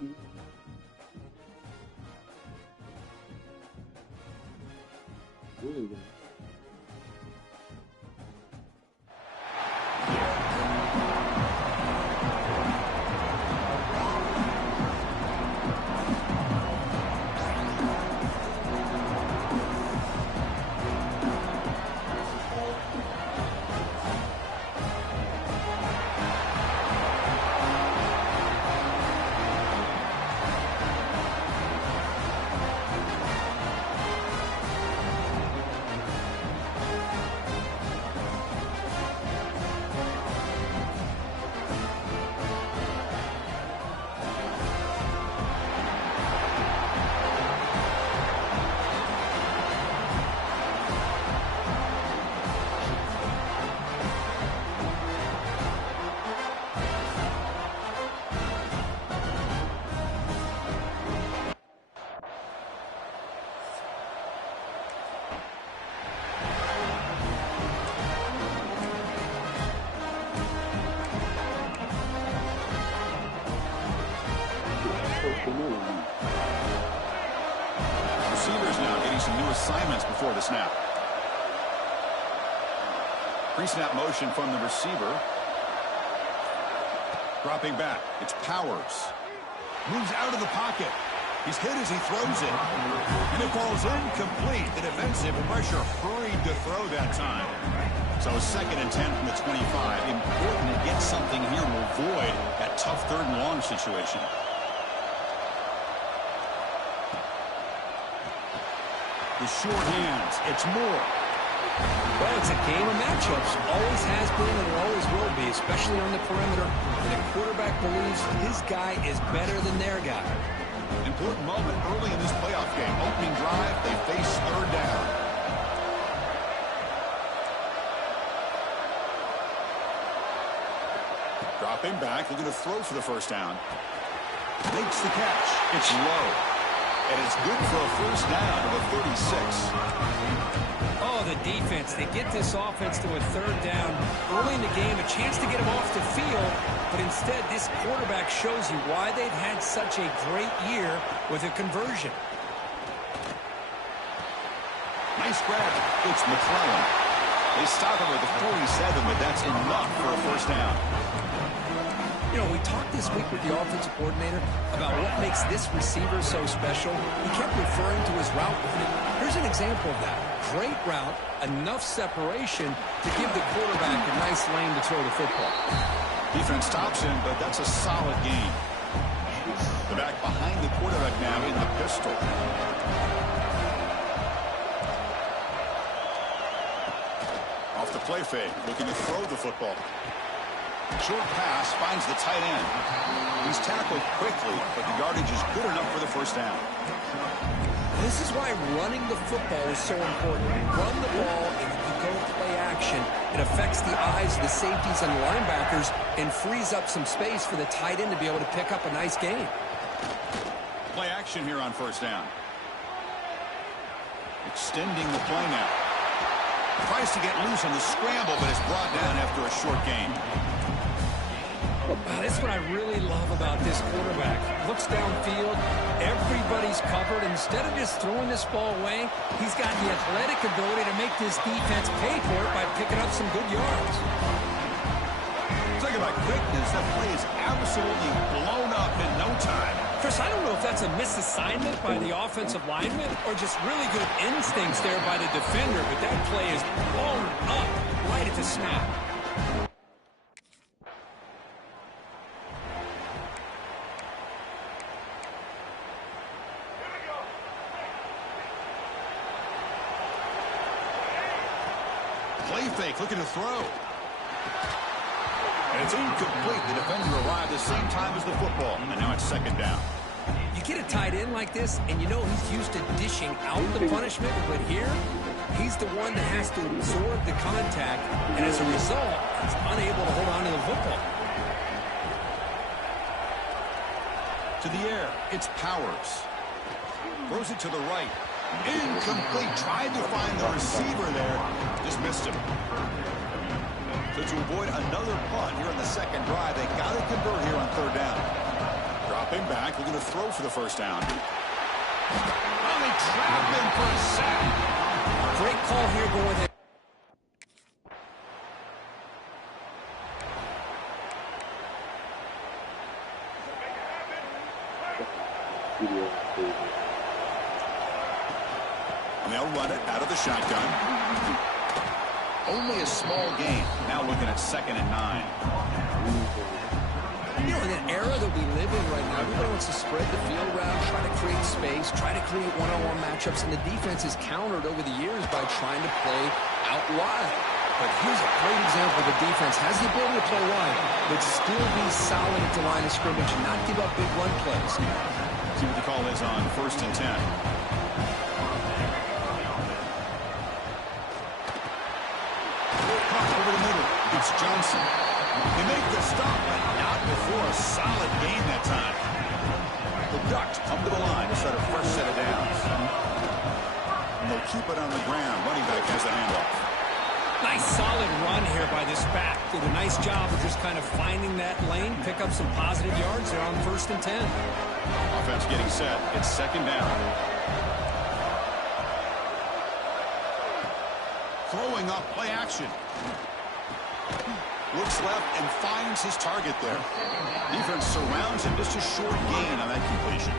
Really good. Receivers now getting some new assignments before the snap. Pre-snap motion from the receiver. Dropping back. It's Powers. Moves out of the pocket. He's hit as he throws it. And it falls incomplete. The defensive pressure hurried to throw that time. So 2nd and 10 from the 25. Important to get something here to avoid that tough 3rd and long situation. The short hands. It's Moore. Well, it's a game of matchups. Always has been and always will be, especially on the perimeter. And the quarterback believes his guy is better than their guy. Important moment early in this playoff game. Opening drive, they face 3rd down. Dropping back, looking to throw for the 1st down. Makes the catch. It's low. And it's good for a 1st down to the 36. Oh, the defense. They get this offense to a 3rd down. Early in the game, a chance to get him off the field. But instead, this quarterback shows you why they've had such a great year with a conversion. Nice grab. It's McClellan. They stop him at the 47, but that's enough for a 1st down. You know, we talked this week with the offensive coordinator about what makes this receiver so special. He kept referring to his route running. Here's an example of that. Great route, enough separation to give the quarterback a nice lane to throw the football. Defense stops him, but that's a solid gain. The back behind the quarterback now in the pistol. Off the play fake, looking to throw the football. Short pass finds the tight end. He's tackled quickly, but the yardage is good enough for the 1st down. This is why running the football is so important. Run the ball, if you go play action, it affects the eyes of the safeties and the linebackers and frees up some space for the tight end to be able to pick up a nice gain. Play action here on 1st down. Extending the play now. Tries to get loose on the scramble, but is brought down after a short gain. Wow, that's what I really love about this quarterback. Looks downfield, everybody's covered. Instead of just throwing this ball away, he's got the athletic ability to make this defense pay for it by picking up some good yards. Talk about quickness. That play is absolutely blown up in no time. Chris, I don't know if that's a misassignment by the offensive lineman or just really good instincts there by the defender, but that play is blown up right at the snap. Play fake, looking to throw. And it's incomplete. The defender arrived the same time as the football. And now it's 2nd down. You get a tight end like this, and you know he's used to dishing out the punishment, but here, he's the one that has to absorb the contact, and as a result, he's unable to hold on to the football. To the air, it's Powers. Throws it to the right. Incomplete. Tried to find the receiver there. Just missed him. So to avoid another punt here in the 2nd drive, they got to convert here on 3rd down. Drop Dropping back, looking to throw for the first down. Oh, they trap him for a sack. Great call here going there. And they'll run it out of the shotgun. Only a small gain. Now looking at 2nd and 9. You know, in an era that we live in right now, everybody wants to spread the field around, try to create space, try to create one-on-one matchups, and the defense is countered over the years by trying to play out wide. But here's a great example. The defense has the ability to play wide, but still be solid at the line of scrimmage and not give up big run plays. See what the call is on 1st and 10. Over the middle, it's Johnson. They make the stop, but not before a solid gain that time. The Ducks come to the line to start a fresh set of downs. And they'll keep it on the ground. Running back has the handoff. Nice solid run here by this back. Did a nice job of just kind of finding that lane, pick up some positive yards there on 1st and 10. Offense getting set. It's 2nd down. Throwing up, play action. Looks left and finds his target there. Defense surrounds him. Just a short gain on that completion.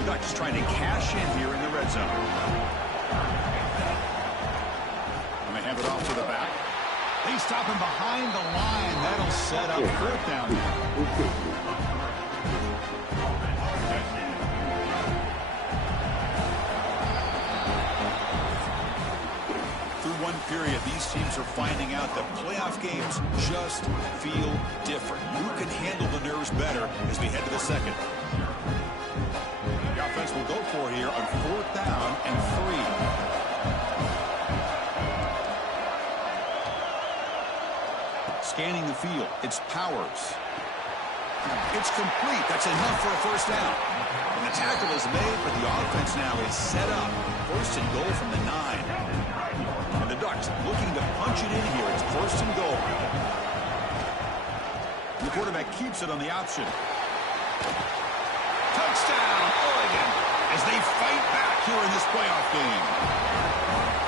The Ducks trying to cash in here in the red zone. And they hand it off to the back. They stop him behind the line. That'll set up 4th down. One period, these teams are finding out that playoff games just feel different. Who can handle the nerves better as we head to the 2nd? The offense will go for it here on 4th down and 3. Scanning the field, it's Powers. It's complete. That's enough for a 1st down. And the tackle is made, but the offense now is set up. 1st and goal from the 9. And the Ducks looking to punch it in here. It's 1st and goal. And the quarterback keeps it on the option. Touchdown, Oregon, as they fight back here in this playoff game.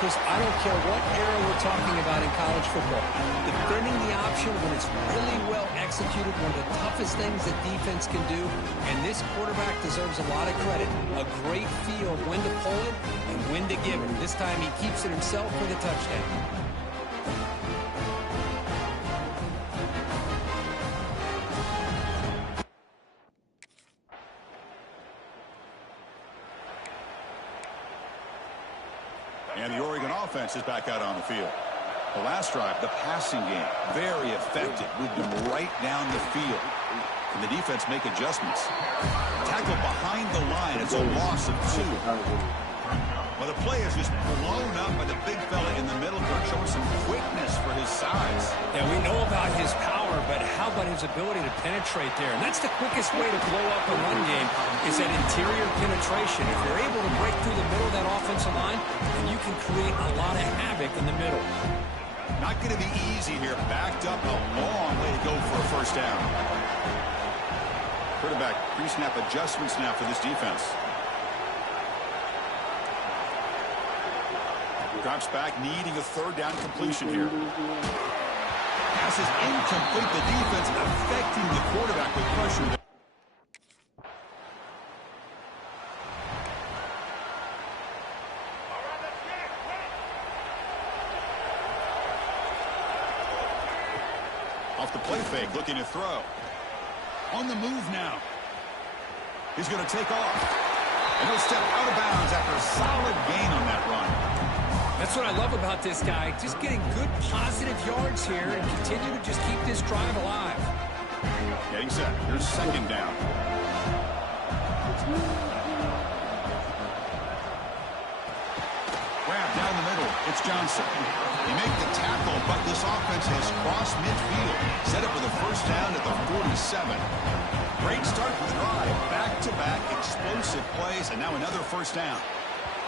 Chris, I don't care what era we're talking about in college football. Defending the option when it's really well executed, one of the toughest things that defense can do. And this quarterback deserves a lot of credit. A great feel of when to pull it and when to give it. This time he keeps it himself for the touchdown. And the Oregon offense is back out on the field. The last drive, the passing game, very effective. Moved them right down the field. Can the defense make adjustments? Tackle behind the line. It's a loss of 2. Well, the play is just blown up by the big fella in the middle, showing some quickness for his size. Yeah, we know about his power, but how about his ability to penetrate there? And that's the quickest way to blow up a run game is that interior penetration. If you're able to break through the middle of that offensive line, then you can create a lot of havoc in the middle. Not going to be easy here. Backed up a long way to go for a 1st down. Quarterback pre-snap adjustments now for this defense. Drops back, needing a 3rd down completion here. Pass is incomplete. The defense affecting the quarterback with pressure. Off the play fake, looking to throw. On the move now. He's going to take off. And he'll step out of bounds after a solid gain on that run. That's what I love about this guy. Just getting good, positive yards here and continue to just keep this drive alive. Getting set. Here's 2nd down. Grab down the middle. It's Johnson. They make the tackle, but this offense has crossed midfield. Set up with a 1st down at the 47. Great start for the drive. Back-to-back explosive plays, and now another 1st down.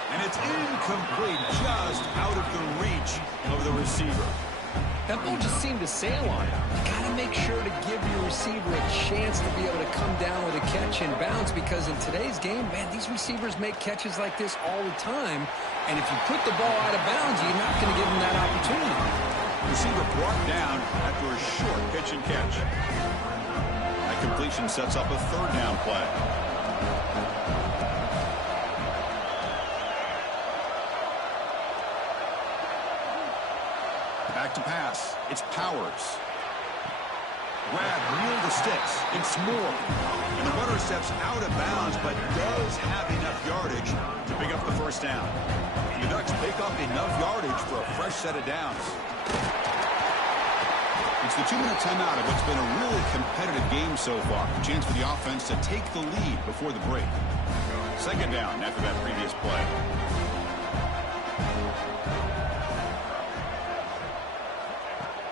And it's incomplete, just out of the reach of the receiver. That ball just seemed to sail on it. You got to make sure to give your receiver a chance to be able to come down with a catch and bounce, because in today's game, man, these receivers make catches like this all the time. And if you put the ball out of bounds, you're not going to give them that opportunity. Receiver brought down after a short pitch and catch. That completion sets up a third down play. Back to pass. It's Powers. Grab near the sticks. It's Moore. And the runner steps out of bounds, but does have enough yardage to pick up the first down. The Ducks pick up enough yardage for a fresh set of downs. It's the 2-minute timeout of what's been a really competitive game so far. A chance for the offense to take the lead before the break. Second down after that previous play.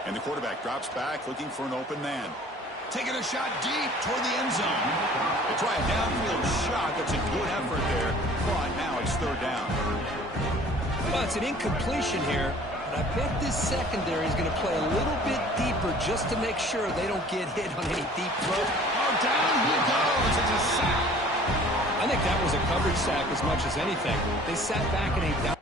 And the quarterback drops back, looking for an open man. Taking a shot deep toward the end zone. They try a downfield shot. That's a good effort there. But now it's third down. Well, it's an incompletion here. But I bet this secondary is going to play a little bit deeper just to make sure they don't get hit on any deep throw. Oh, down he goes. It's a sack. I think that was a coverage sack as much as anything. They sat back in a down.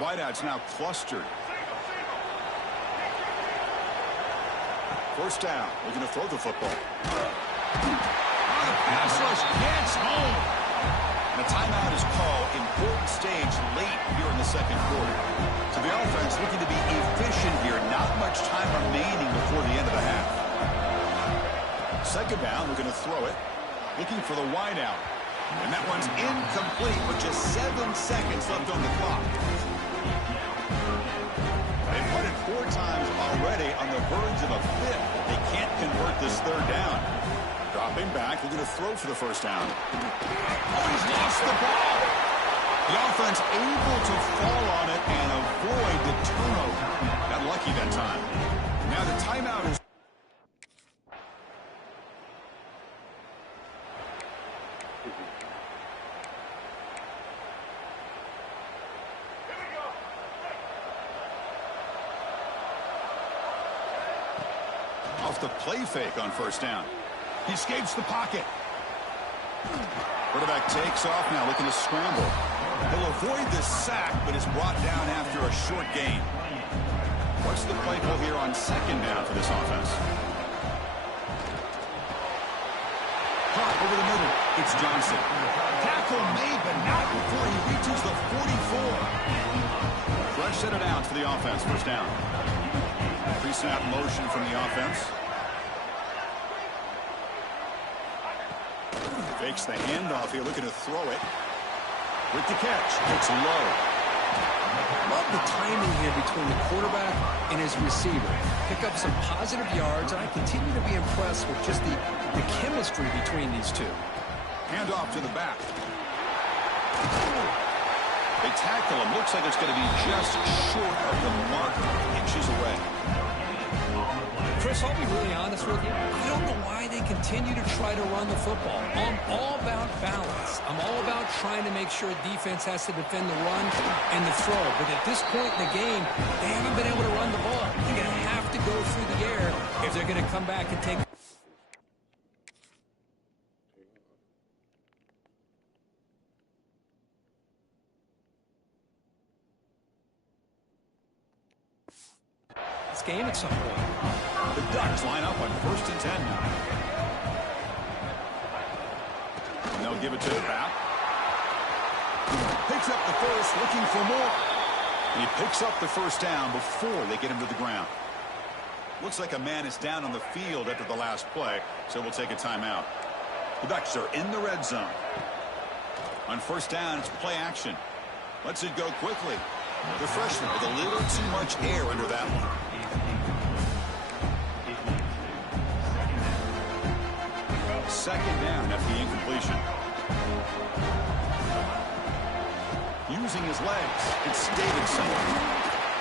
Wideouts now clustered. First down. Looking to throw the football. The pass rush gets home. And a timeout is called. Important stage late here in the second quarter. So the offense looking to be efficient here. Not much time remaining before the end of the half. Second down. Looking to throw it. Looking for the wideout. And that one's incomplete with just 7 seconds left on the clock. They've run it 4 times already, on the verge of a fifth. They can't convert this third down. Dropping back, looking to throw for the first down. Oh, he's lost the ball. The offense able to fall on it and avoid the turnover. Got lucky that time. Now the timeout is... Off the play fake on first down. He escapes the pocket. Quarterback takes off now, looking to scramble. He'll avoid this sack, but is brought down after a short gain. What's the play call here on second down for this offense? Hot over the middle. It's Johnson. Tackle made, but not before he reaches the 44. Fresh set of downs for the offense. First down. Pre-snap motion from the offense. Fakes the handoff here, looking to throw it. With the catch, it's low. Love the timing here between the quarterback and his receiver. Pick up some positive yards, and I continue to be impressed with just the chemistry between these two. Handoff to the back. They tackle him. Looks like it's going to be just short of the mark, inches away. Chris, I'll be really honest with you. I don't know why they continue to try to run the football. I'm all about balance. I'm all about trying to make sure defense has to defend the run and the throw. But at this point in the game, they haven't been able to run the ball. They're going to have to go through the air if they're going to come back and take. This game at some point. The Ducks line up on 1st and 10 now. And they'll give it to the back. Picks up the first, looking for more. And he picks up the first down before they get him to the ground. Looks like a man is down on the field after the last play, so we'll take a timeout. The Ducks are in the red zone. On first down, it's play action. Lets it go quickly. The freshman with a little too much air under that one. Second down after the incompletion. Using his legs, it's Davidson.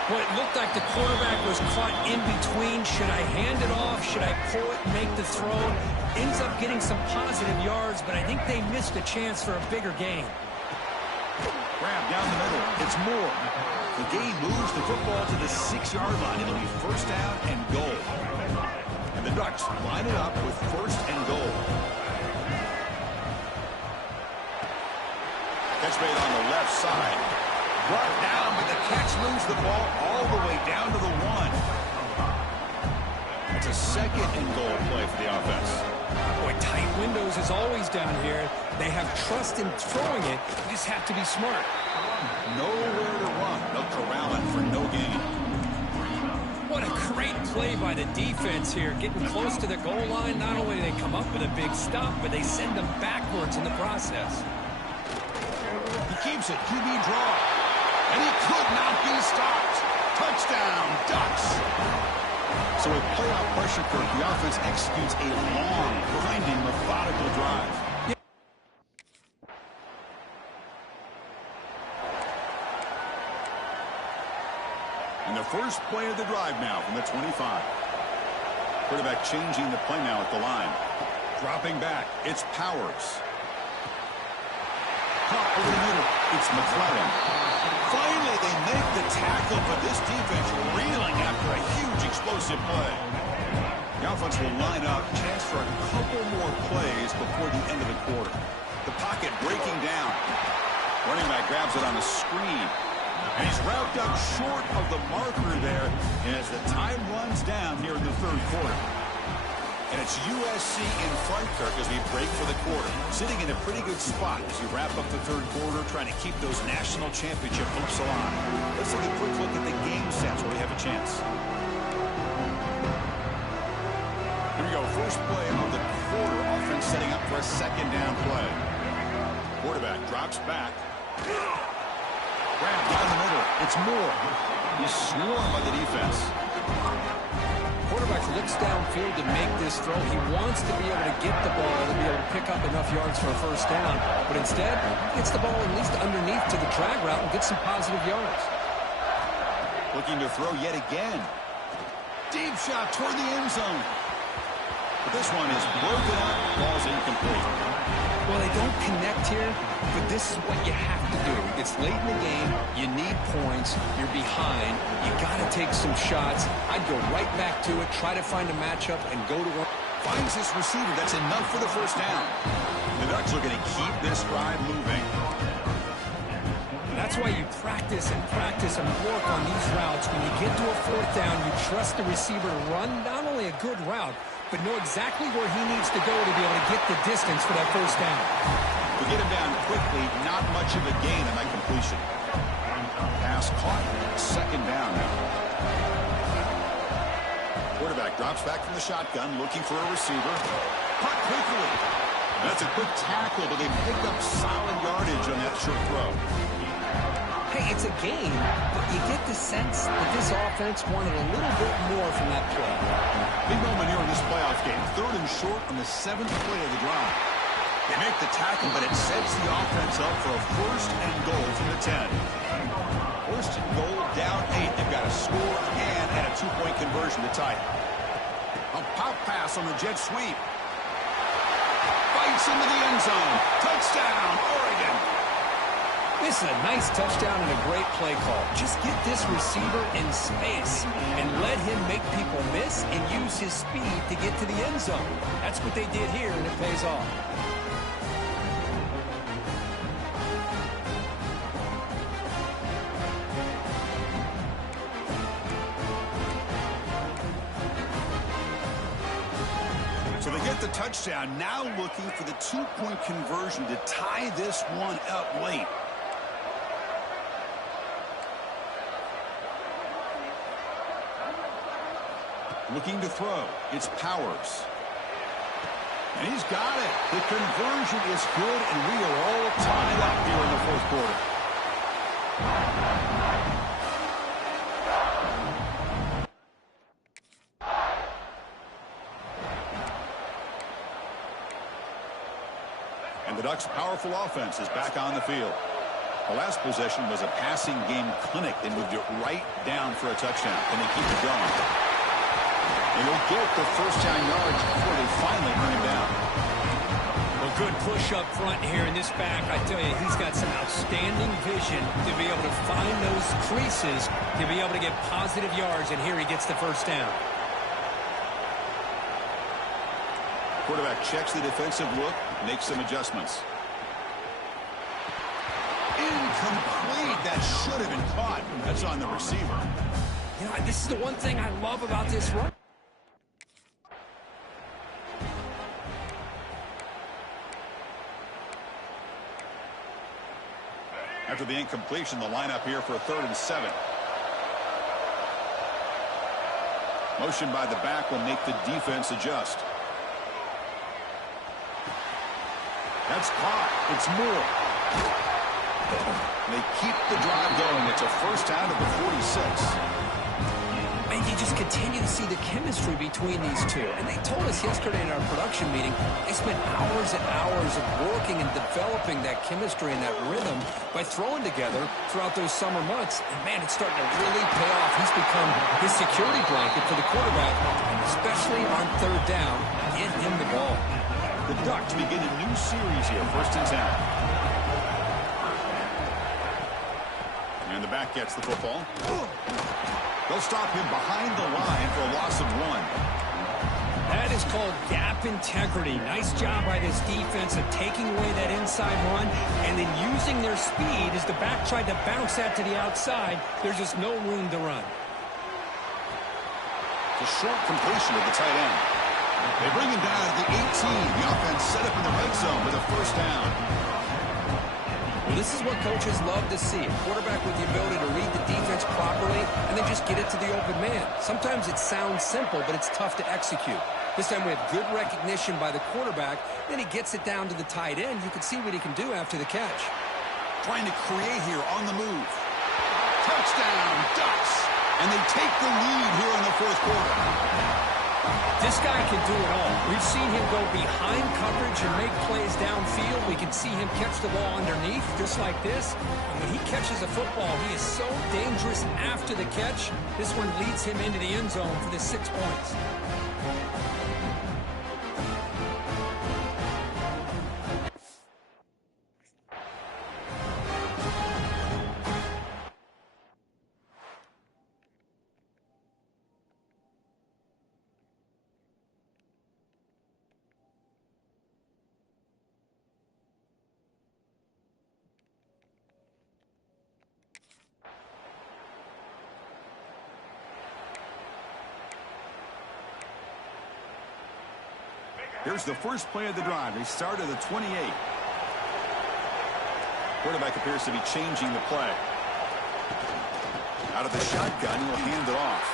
Well, it looked like the quarterback was caught in between. Should I hand it off? Should I pull it and make the throw? Ends up getting some positive yards, but I think they missed a chance for a bigger gain. Grab down the middle. It's Moore. The gain moves the football to the 6-yard line. It'll be first down and goal. And the Ducks line it up with first and goal. Catch made on the left side. Brought down, but the catch moves the ball all the way down to the 1. It's a second and goal play for the offense. Boy, tight windows is always down here. They have trust in throwing it. You just have to be smart. Nowhere to run. They'll corral it for no gain. What a great play by the defense here. Getting close to the goal line, not only do they come up with a big stop, but they send them backwards in the process. He keeps it. QB draw. And he could not be stopped. Touchdown, Ducks. So with playoff pressure curve, the offense executes a long, grinding, methodical drive. And the first play of the drive now from the 25. Quarterback changing the play now at the line. Dropping back. It's Powers. Caught over the middle. It's McClellan. Finally, they make the tackle, but this defense reeling after a huge explosive play. The offense will line up, chance for a couple more plays before the end of the quarter. The pocket breaking down. Running back grabs it on the screen. And he's wrapped up short of the marker there as the time runs down here in the third quarter. And it's USC in front, Kirk, as we break for the quarter. Sitting in a pretty good spot as we wrap up the third quarter, trying to keep those national championship hopes alive. Let's take a quick look at the game stats where we have a chance. Here we go. First play of the quarter. Offense setting up for a second down play. Quarterback drops back. Grab down the middle. It's Moore. He's swarmed by the defense. Quarterback looks downfield to make this throw. He wants to be able to get the ball to be able to pick up enough yards for a first down. But instead, he gets the ball at least underneath to the drag route and gets some positive yards. Looking to throw yet again. Deep shot toward the end zone. But this one is broken up. Ball's incomplete. Well, they don't connect here, but this is what you have to do. It's late in the game. You need points. You're behind. You got to take some shots. I'd go right back to it, try to find a matchup, and go to one. Finds this receiver. That's enough for the first down. The Ducks are going to keep this drive moving. That's why you practice and work on these routes. When you get to a fourth down, you trust the receiver to run not only a good route, but know exactly where he needs to go to be able to get the distance for that first down. To get him down quickly, not much of a gain on that completion. Pass caught. Second down now. Quarterback drops back from the shotgun, looking for a receiver. Caught quickly. That's a quick tackle, but they picked up solid yardage on that short throw. Hey, it's a game, but you get the sense that this offense wanted a little bit more from that play. Big moment here in this playoff game. Third and short on the 7th play of the drive. They make the tackle, but it sets the offense up for a first and goal from the 10. First and goal, down 8. They've got to score again and a 2-point conversion to tie it. A pop pass on the jet sweep. Bites into the end zone. Touchdown, Oregon. This is a nice touchdown and a great play call. Just get this receiver in space and let him make people miss and use his speed to get to the end zone. That's what they did here, and it pays off. So they get the touchdown, now looking for the 2-point conversion to tie this one up late. Looking to throw. It's Powers. And he's got it. The conversion is good, and we are all tied up here in the fourth quarter. And the Ducks' powerful offense is back on the field. The last possession was a passing game clinic. They moved it right down for a touchdown. Can they keep it going? And they'll get the first down yards before they finally bring him down. Well, good push up front here in this back. I tell you, he's got some outstanding vision to be able to find those creases, to be able to get positive yards, and here he gets the first down. Quarterback checks the defensive look, makes some adjustments. Incomplete. That should have been caught. That's on the receiver. You know, this is the one thing I love about this run. After the incompletion, the lineup here for a 3rd and 7. Motion by the back will make the defense adjust. That's caught. It's Moore. They keep the drive going. It's a first down at the 46. And you just continue to see the chemistry between these two. And they told us yesterday in our production meeting, they spent hours and hours of working and developing that chemistry and that rhythm by throwing together throughout those summer months. And, man, it's starting to really pay off. He's become his security blanket for the quarterback, and especially on 3rd down, get him the ball. The Ducks begin a new series here, 1st and 10. And the back gets the football. They'll stop him behind the line for a loss of 1. That is called gap integrity. Nice job by this defense of taking away that inside run and then using their speed as the back tried to bounce that to the outside. There's just no room to run. It's a short completion of the tight end. They bring him down at the 18. The offense set up in the red zone with a first down. Well, this is what coaches love to see. A quarterback with the ability to read the defense properly and then just get it to the open man. Sometimes it sounds simple, but it's tough to execute. This time we have good recognition by the quarterback. Then he gets it down to the tight end. You can see what he can do after the catch. Trying to create here on the move. Touchdown, Ducks. And they take the lead here in the 4th quarter. This guy can do it all. We've seen him go behind coverage and make plays downfield. We can see him catch the ball underneath, just like this. And when he catches a football, he is so dangerous after the catch. This one leads him into the end zone for the 6 points. Here's the first play of the drive. They start at the 28. Quarterback appears to be changing the play. Out of the shotgun, he'll hand it off.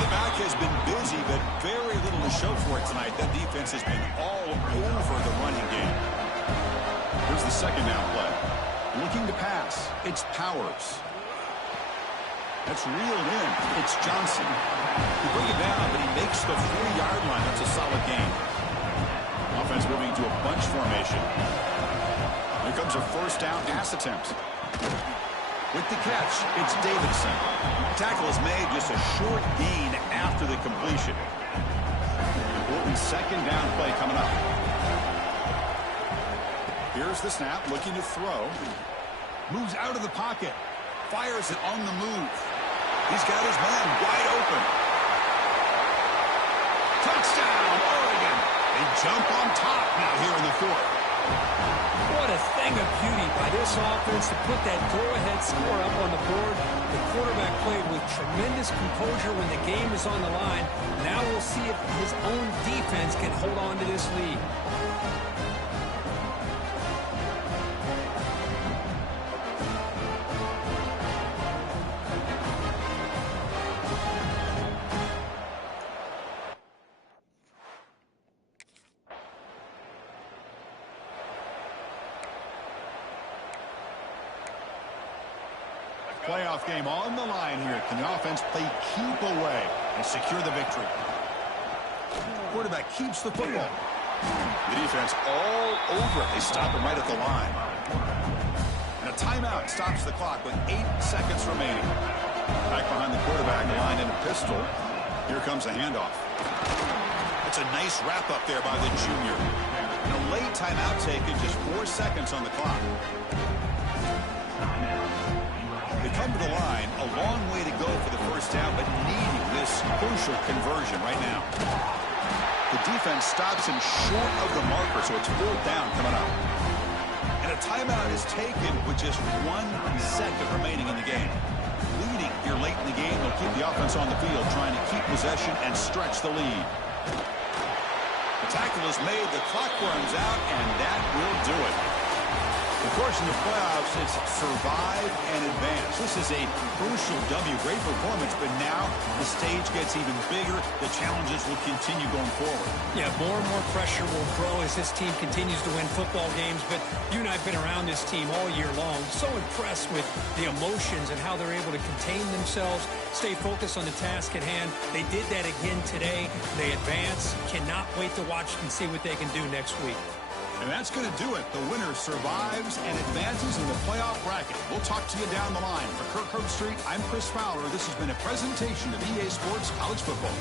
The back has been busy, but very little to show for it tonight. That defense has been all over the running game. Here's the second down play. Looking to pass. It's Powers. That's reeled in. It's Johnson. He bring it down, but he makes the 40-yard line. That's a solid gain. Offense moving to a bunch formation. Here comes a first down pass attempt. With the catch, it's Davidson. Tackle is made, just a short gain after the completion. Important second down play coming up. Here's the snap, looking to throw. Moves out of the pocket. Fires it on the move. He's got his man wide open. Touchdown, Oregon. They jump on top now here in the 4th. What a thing of beauty by this offense to put that go-ahead score up on the board. The quarterback played with tremendous composure when the game is on the line. Now we'll see if his own defense can hold on to this lead. Playoff game on the line here. Can the offense play keep away and secure the victory? Quarterback keeps the football. The defense all over it. They stop him right at the line. And a timeout stops the clock with 8 seconds remaining. Back behind the quarterback line in a pistol. Here comes a handoff. It's a nice wrap up there by the junior. And a late timeout taken, just 4 seconds on the clock. They come to the line, a long way to go for the first down, but needing this crucial conversion right now. The defense stops him short of the marker, so it's 4th down coming up. And a timeout is taken with just 1 second remaining in the game. Leading here late in the game, they'll keep the offense on the field, trying to keep possession and stretch the lead. The tackle is made, the clock runs out, and that will do it. Of course, in the playoffs, it's survive and advance. This is a crucial W. Great performance, but now the stage gets even bigger. The challenges will continue going forward. Yeah, more and more pressure will grow as this team continues to win football games. But you and I have been around this team all year long. So impressed with the emotions and how they're able to contain themselves, stay focused on the task at hand. They did that again today. They advance. Cannot wait to watch and see what they can do next week. And that's going to do it. The winner survives and advances in the playoff bracket. We'll talk to you down the line. For Kirk Herbstreit, I'm Chris Fowler. This has been a presentation of EA Sports College Football.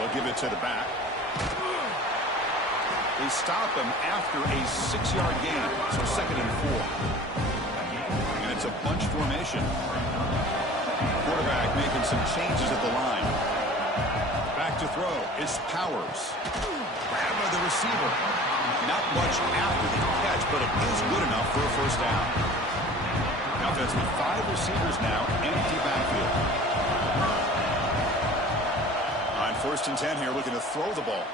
They'll give it to the back. They stop him after a 6-yard gain, so 2nd and 4. And it's a bunch formation. Quarterback making some changes at the line. Back to throw is Powers. Grabbed by the receiver. Not much after the catch, but it is good enough for a first down. Offense with 5 receivers now, empty backfield. On 1st and 10 here, looking to throw the ball.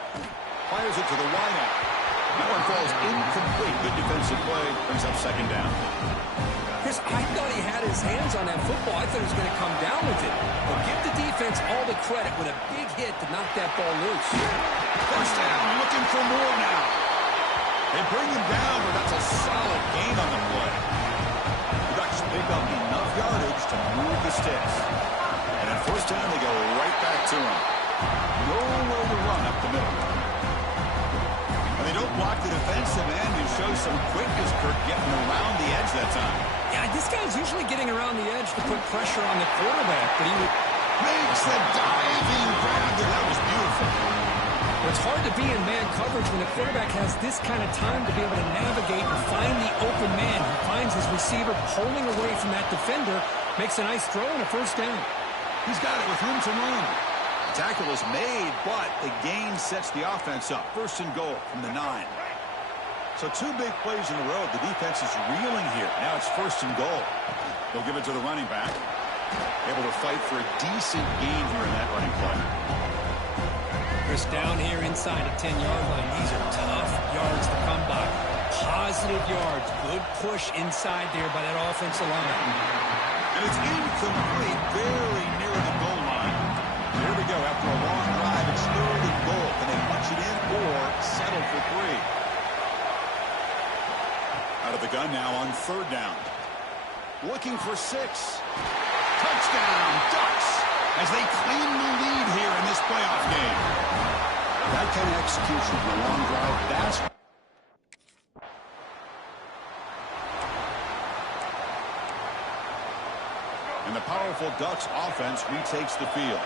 Fires it to the wideout. That one falls incomplete. Good defensive play. Brings up 2nd down. Chris, I thought he had his hands on that football. I thought he was going to come down with it. But give the defense all the credit with a big hit to knock that ball loose. First down, looking for more now. They bring him down, but that's a solid gain on the play. The Ducks pick up enough yardage to move the sticks. And at 1st down, they go right back to him. Nowhere to run up the middle. And they don't block the defensive end and show some quickness, Kirk, getting around the edge that time. Yeah, this guy's usually getting around the edge to put pressure on the quarterback, but he makes the diving grab there. That was beautiful. It's hard to be in man coverage when the quarterback has this kind of time to be able to navigate and find the open man. He finds his receiver pulling away from that defender, makes a nice throw and a first down. He's got it with room to run. Tackle is made, but the gain sets the offense up. 1st and goal from the 9. So 2 big plays in a row. The defense is reeling here. Now it's 1st and goal. They'll give it to the running back. Able to fight for a decent gain here in that running play. Chris, down here inside the 10-yard line. These are tough yards to come by. Positive yards. Good push inside there by that offensive line. And it's incomplete, very near the goal line. Here we go. After a long drive, it's 3rd and goal. Can they punch it in or settle for 3? Out of the gun now on 3rd down. Looking for 6. Touchdown, Ducks, as they claim the lead here in this playoff game. That kind of execution for a long drive, that's... And the powerful Ducks offense retakes the field.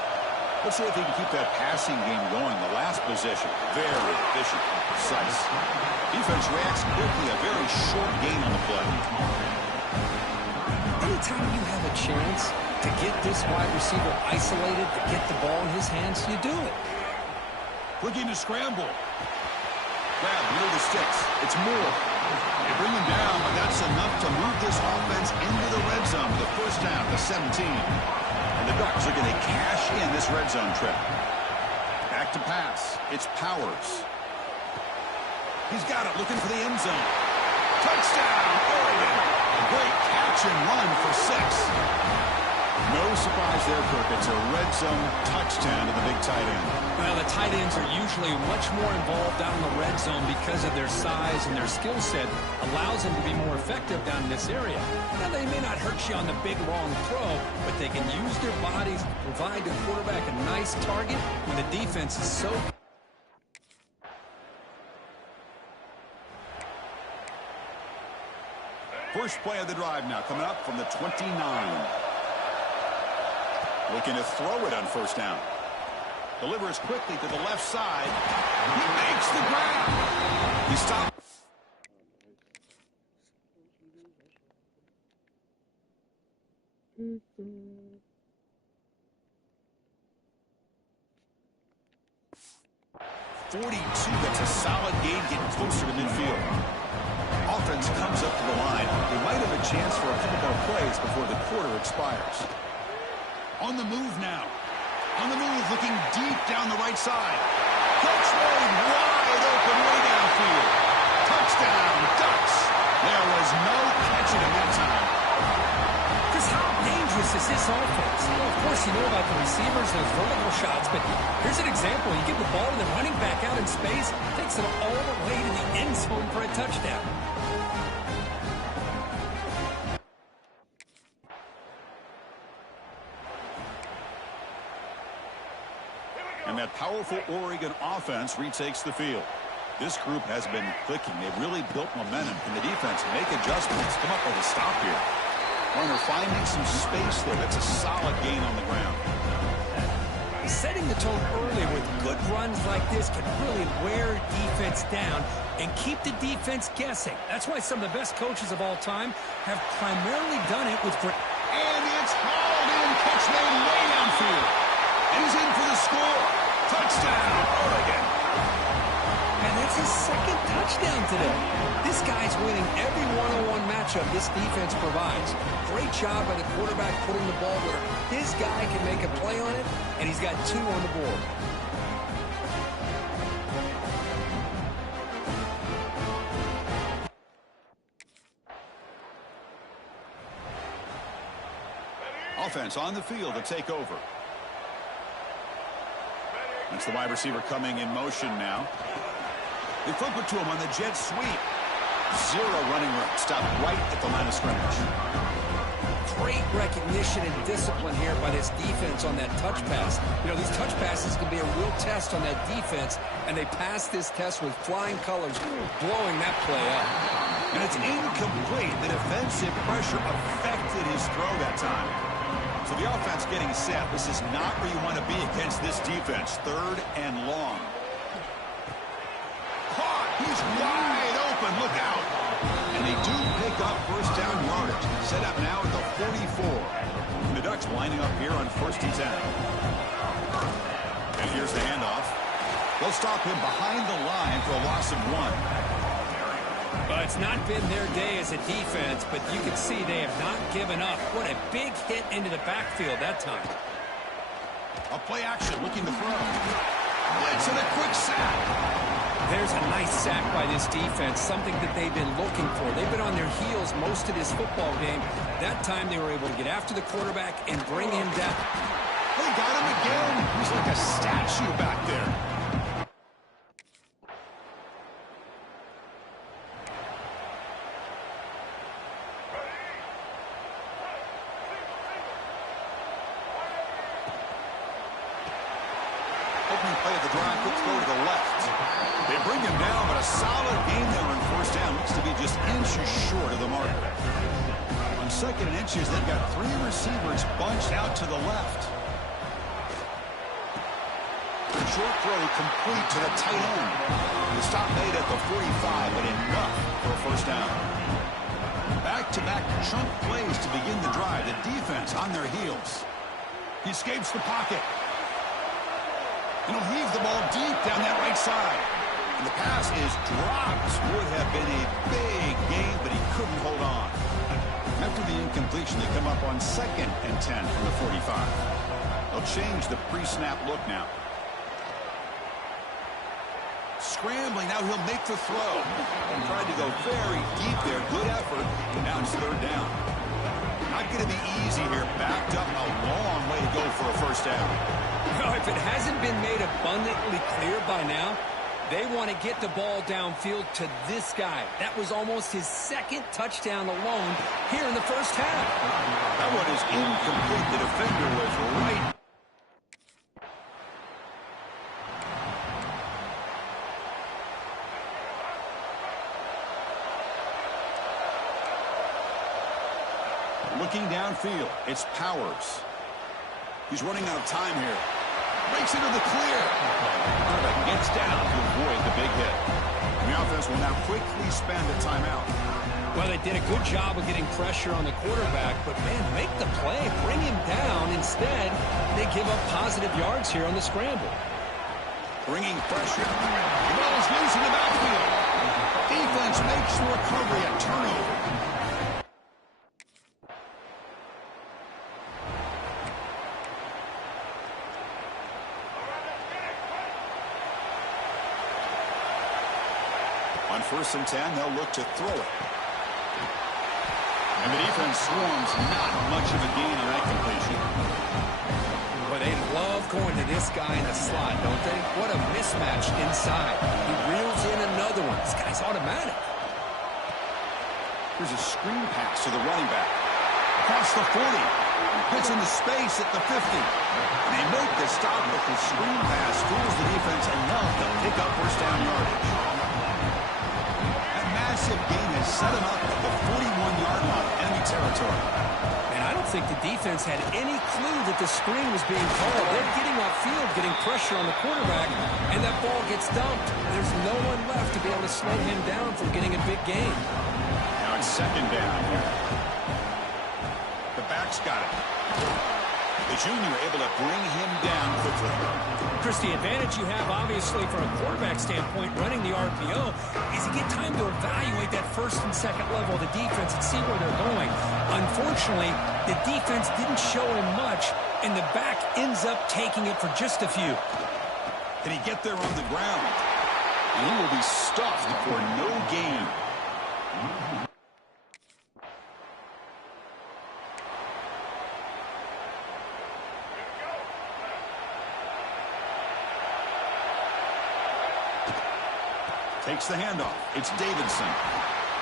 Let's see if he can keep that passing game going. The last possession, very efficient and precise. Defense reacts quickly, a very short gain on the play. Anytime you have a chance to get this wide receiver isolated, to get the ball in his hands, you do it. Looking to scramble. Grab near the sticks. It's Moore. They bring him down, but that's enough to move this offense into the red zone. The first down, the 17. And the Ducks are going to cash in this red zone trip. Back to pass. It's Powers. He's got it, looking for the end zone. Touchdown, Oregon. A great catch and run for 6. No surprise there, Kirk. It's a red zone touchdown to the big tight end. Well, the tight ends are usually much more involved down in the red zone because of their size and their skill set allows them to be more effective down in this area. Now, they may not hurt you on the big, long throw, but they can use their bodies to provide the quarterback a nice target when the defense is so... First play of the drive now coming up from the 29. Looking to throw it on first down. Delivers quickly to the left side. He makes the grab. He stopped. That's a solid gain, getting closer to midfield. Offense comes up to the line. They might have a chance for a couple more plays before the quarter expires. On the move now. On the move, looking deep down the right side. Catch made wide open way downfield. Touchdown, Ducks. There was no catching him that time. Chris, how dangerous is this offense? Well, of course, you know about the receivers, those vertical shots, but here's an example. You give the ball to the running back out in space, takes it all the way to the end zone for a touchdown. And that powerful Oregon offense retakes the field. This group has been clicking. They've really built momentum. Can the defense make adjustments? Come up with a stop here. Runner finding some space there. That's a solid gain on the ground. Setting the tone early with good runs like this can really wear defense down and keep the defense guessing. That's why some of the best coaches of all time have primarily done it with great... And it's hauled in. Catch made way downfield. And he's in for the score. Touchdown, Oregon. And that's his second touchdown today. This guy's winning every one-on-one matchup this defense provides. Great job by the quarterback putting the ball where his guy can make a play on it, and he's got 2 on the board. Offense on the field to take over. That's the wide receiver coming in motion now. They flip it to him on the jet sweep. 0 running room. Stopped right at the line of scrimmage. Great recognition and discipline here by this defense on that touch pass. You know, these touch passes can be a real test on that defense, and they passed this test with flying colors, blowing that play up. And it's incomplete. The defensive pressure affected his throw that time. So the offense getting set. This is not where you want to be against this defense. 3rd and long. Caught. He's wide open. Look out. And they do pick up first down yardage. Set up now at the 44. And the Ducks lining up here on 1st and 10. And here's the handoff. They'll stop him behind the line for a loss of 1. Well, it's not been their day as a defense, but you can see they have not given up. What a big hit into the backfield that time. A play action, looking to throw. Blitz and a quick sack. There's a nice sack by this defense, something that they've been looking for. They've been on their heels most of this football game. That time they were able to get after the quarterback and bring him down. They got him again. He's like a statue back there. Play of the drive, quick throw to the left. They bring him down, but a solid game there on 1st down. Looks to be just inches short of the mark. On 2nd and inches, they've got 3 receivers bunched out to the left. The short throw complete to the tight end. The stop made at the 45, but enough for a 1st down. Back-to-back chunk plays to begin the drive. The defense on their heels. He escapes the pocket. And he'll heave the ball deep down that right side. And the pass is dropped. Would have been a big gain, but he couldn't hold on. After the incompletion, they come up on 2nd and 10 from the 45. They'll change the pre-snap look now. Scrambling, now he'll make the throw. And tried to go very deep there. Good effort. And now it's 3rd down. Not going to be easy here. Backed up a long way to go for a 1st down. Well, if it hasn't been made abundantly clear by now, they want to get the ball downfield to this guy. That was almost his 2nd touchdown alone here in the 1st half. That one is incomplete. The defender was right. Looking downfield, it's Powers. He's running out of time here. Breaks into the clear. But gets down to avoid the big hit. And the offense will now quickly spend a timeout. Well, they did a good job of getting pressure on the quarterback, but, man, make the play. Bring him down. Instead, they give up positive yards here on the scramble. Bringing pressure. The ball is loose in the backfield. Defense makes the recovery a turnover. On 1st and 10, they'll look to throw it. And the defense swarms not much of a gain on that completion. But they love going to this guy in the slot, don't they? What a mismatch inside. He reels in another one. This guy's automatic. Here's a screen pass to the running back. Across the 40. Puts into space at the 50. And they make the stop, but the screen pass fools the defense enough to pick up 1st down yardage. Massive gain has set him up at the 41-yard line, enemy territory. And I don't think the defense had any clue that the screen was being called. They're getting upfield, getting pressure on the quarterback, and that ball gets dumped. There's no one left to be able to slow him down from getting a big gain. Now it's second down here. The back's got it. The junior able to bring him down quickly. Chris, the advantage you have, obviously, from a quarterback standpoint, running the RPO, is you get time to evaluate that first and second level of the defense and see where they're going. Unfortunately, the defense didn't show him much, and the back ends up taking it for just a few. Can he get there on the ground? And he will be stuffed for no gain. Takes the handoff. It's Davidson.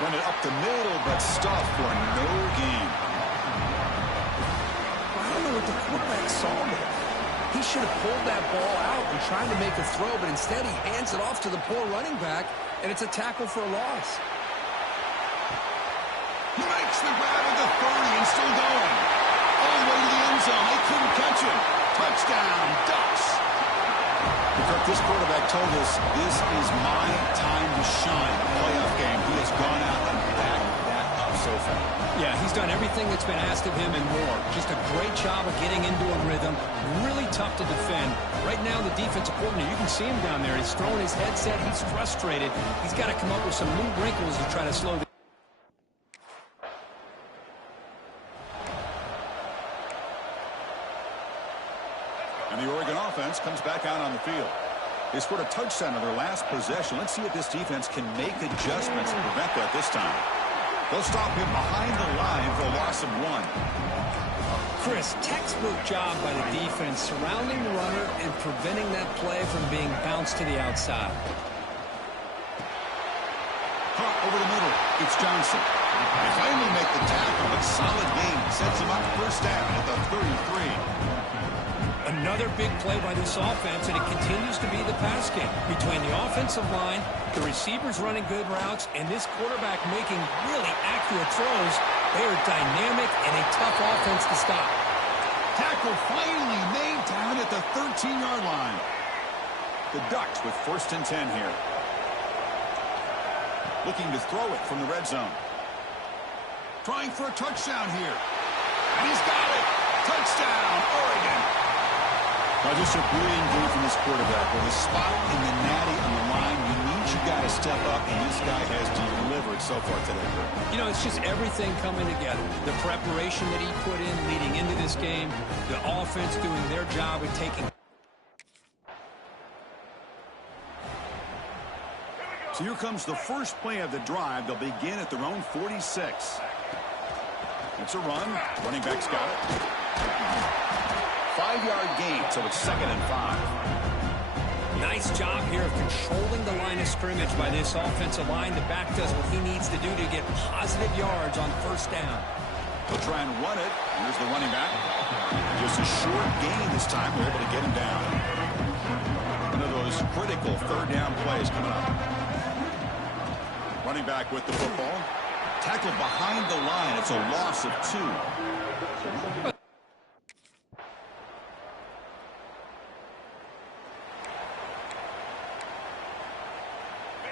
Run it up the middle, but stuffed for no gain. I don't know what the quarterback saw there. He should have pulled that ball out and tried to make a throw, but instead he hands it off to the poor running back, and it's a tackle for a loss. He makes the grab at the 30 and still going. All the way to the end zone. They couldn't catch him. Touchdown, Ducks. This quarterback told us this is my time to shine. A playoff game. He has gone out and backed that up so far. Yeah, he's done everything that's been asked of him and more. Just a great job of getting into a rhythm. Really tough to defend. Right now, the defensive coordinator, you can see him down there. He's throwing his headset. He's frustrated. He's got to come up with some new wrinkles to try to slow the And the Oregon offense comes back out on the field. They scored a touchdown on their last possession. Let's see if this defense can make adjustments and prevent that this time. They'll stop him behind the line for a loss of 1. Chris, textbook job by the defense surrounding the runner and preventing that play from being bounced to the outside. Caught over the middle. It's Johnson. They finally make the tackle, but solid gain sets him up first down at the 33. Another big play by this offense, and it continues to be the pass game. Between the offensive line, the receivers running good routes, and this quarterback making really accurate throws, they are dynamic and a tough offense to stop. Tackle finally made down at the 13-yard line. The Ducks with 1st and 10 here. Looking to throw it from the red zone. Trying for a touchdown here. And he's got it. Touchdown, Oregon. Now, just a brilliant game from this quarterback. With a spot in the natty on the line, you got to step up, and this guy has delivered so far today. You know, it's just everything coming together. The preparation that he put in leading into this game, the offense doing their job of taking. So here comes the first play of the drive. They'll begin at their own 46. It's a run. Running back's got it. 5-yard gain, so it's 2nd and 5. Nice job here of controlling the line of scrimmage by this offensive line. The back does what he needs to do to get positive yards on first down. They'll try and run it. Here's the running back. Just a short gain this time. They're able to get him down. One of those critical third down plays coming up. Running back with the football. Tackled behind the line. It's a loss of 2.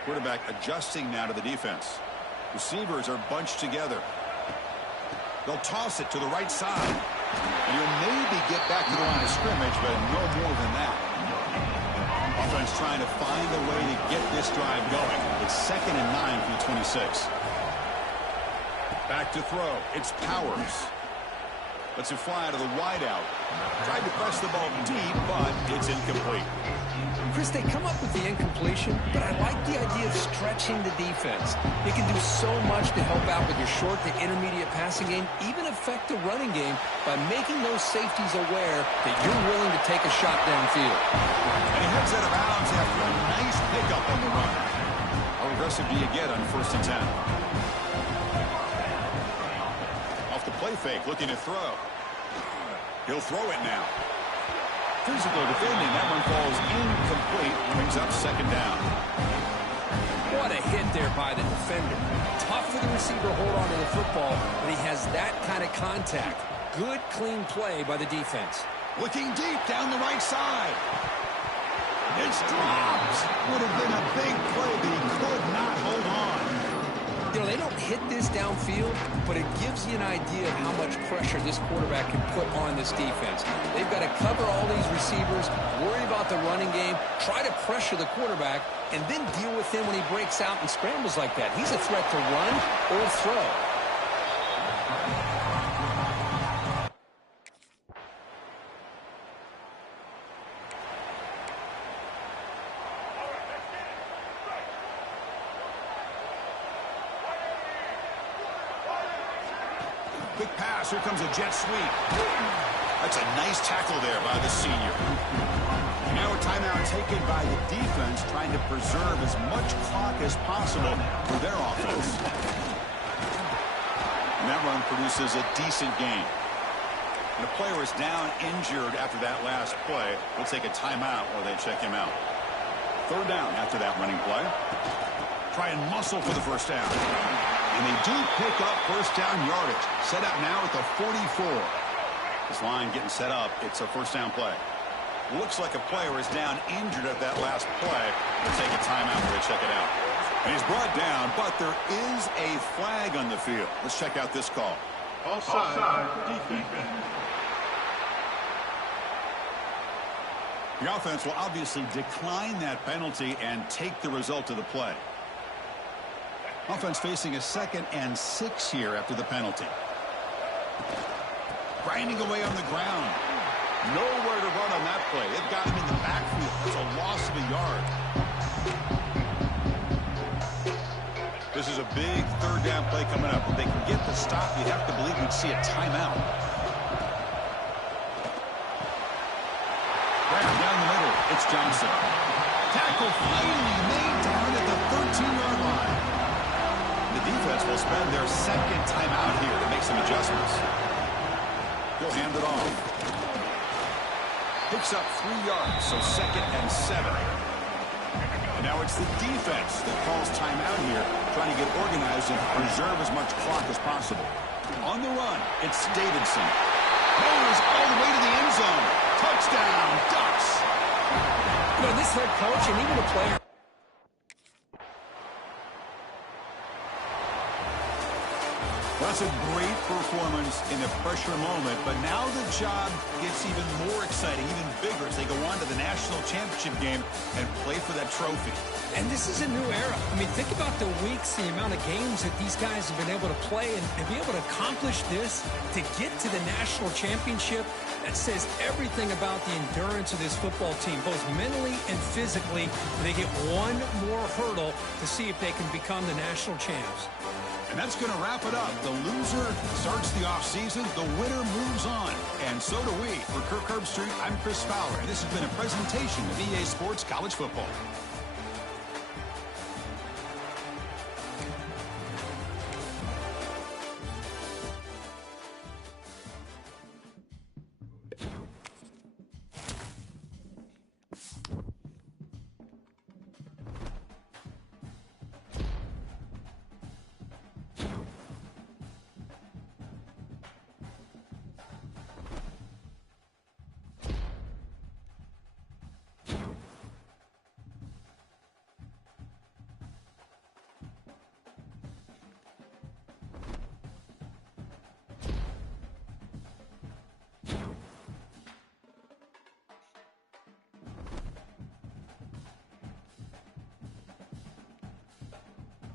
Quarterback adjusting now to the defense. Receivers are bunched together. They'll toss it to the right side. And he'll maybe get back to the line of scrimmage, but no more than that. Offense trying to find a way to get this drive going. It's 2nd and 9 from the 26. Back to throw. It's Powers. Lets it fly out of the wideout. Tried to press the ball deep, but it's incomplete. Chris, they come up with the incompletion, but I like the idea of stretching the defense. It can do so much to help out with your short to intermediate passing game, even affect the running game by making those safeties aware that you're willing to take a shot downfield. And he heads out of bounds after a nice pickup on the run. How aggressive do you get on 1st and 10? Off the play fake, looking to throw. He'll throw it now. Physical defending. That one falls incomplete. Brings up 2nd down. What a hit there by the defender. Tough for the receiver to hold on to the football, but he has that kind of contact. Good, clean play by the defense. Looking deep down the right side. It's dropped. Would have been a big play, but he could not hold on. You know, they don't hit this downfield, but it gives you an idea of how much pressure this quarterback can put on this defense. They've got to cover all these receivers, worry about the running game, try to pressure the quarterback, and then deal with him when he breaks out and scrambles like that. He's a threat to run or throw. Quick pass. Here comes a jet sweep. That's a nice tackle there by the senior. Now a timeout taken by the defense, trying to preserve as much clock as possible for their offense. And that run produces a decent gain. And the player is down injured after that last play. We'll take a timeout while they check him out. Third down after that running play. Try and muscle for the first down. And they do pick up first down yardage. Set up now at the 44. This line getting set up. It's a first down play. Looks like a player is down injured at that last play. We'll take a timeout where they check it out. And he's brought down, but there is a flag on the field. Let's check out this call. Offside, defense. The offense will obviously decline that penalty and take the result of the play. Offense facing a 2nd and 6 here after the penalty. Grinding away on the ground. Nowhere to run on that play. It got him in the backfield. It's a loss of a yard. This is a big third down play coming up. If they can get the stop, you have to believe we'd see a timeout. Down the middle, it's Johnson. Tackle finally made down at the 13-yard line. The defense will spend their 2nd timeout here to make some adjustments. He'll hand it off. Picks up 3 yards, so 2nd and 7. And now it's the defense that calls timeout here, trying to get organized and preserve as much clock as possible. On the run, it's Davidson. Goes all the way to the end zone. Touchdown, Ducks. You know, this head coach and even a player. That's a great performance in a pressure moment, but now the job gets even more exciting, even bigger as they go on to the national championship game and play for that trophy. And this is a new era. I mean, think about the weeks, the amount of games that these guys have been able to play, and to be able to accomplish this, to get to the national championship, that says everything about the endurance of this football team, both mentally and physically. They get one more hurdle to see if they can become the national champs. And that's going to wrap it up. The loser starts the offseason. The winner moves on. And so do we. For Kirk Herbstreit, I'm Chris Fowler. And this has been a presentation of EA Sports College Football.